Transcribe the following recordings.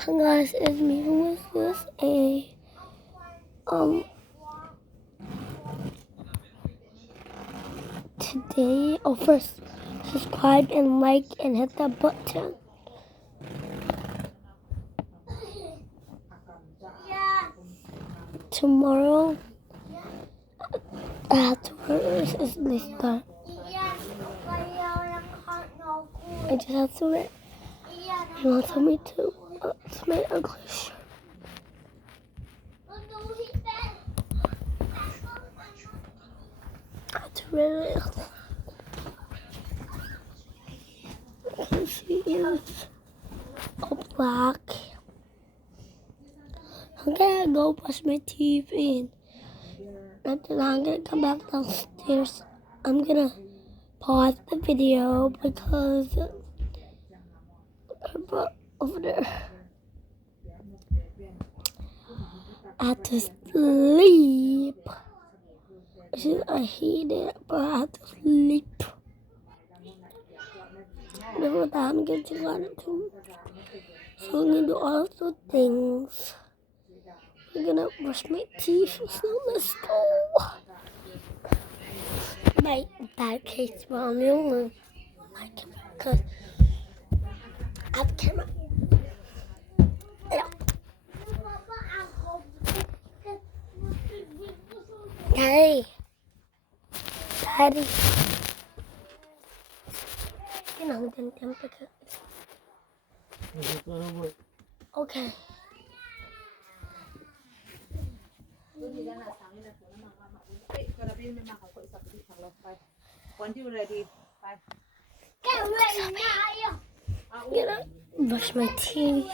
Hi guys, it's me who is this today first subscribe and like and hit that button. Tomorrow afterwards is Lisa. I just have to wear you want me to it's my ugly shirt. I have to wear it. She is all black. I'm gonna go brush my teeth and then I'm gonna come back downstairs. I'm gonna pause the video because her butt over there. I have to sleep. I hate it, but I have to sleep. Before that, I'm going to run into. So I'm gonna do all the things. I'm gonna brush my teeth. So let's go. My bad case volume. My camera, because I have camera. Daddy. Daddy. You know, then okay. I'm gonna brush my teeth.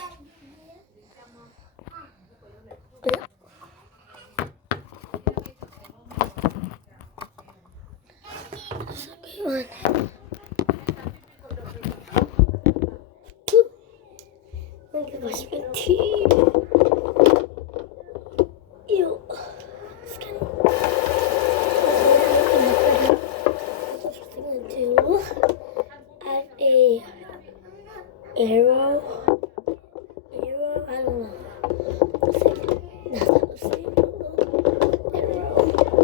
I'm gonna brush my teeth. Ew. Just kidding. First thing I do, I have a arrow. I don't know. That's not the same. Arrow.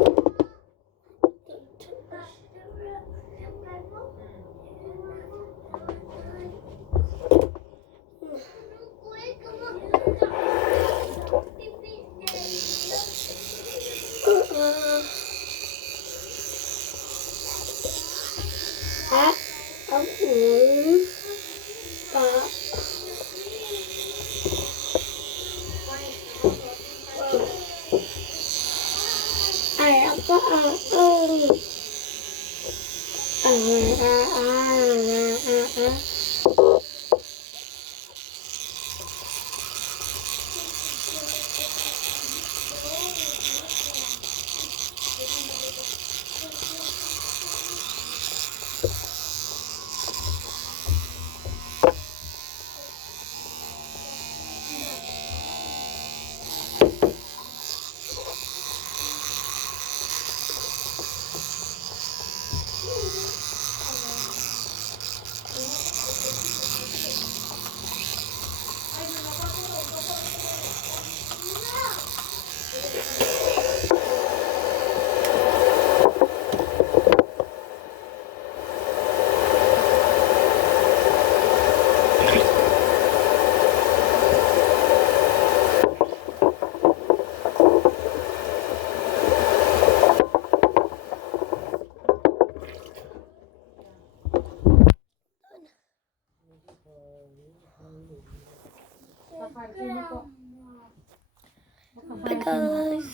Bye guys.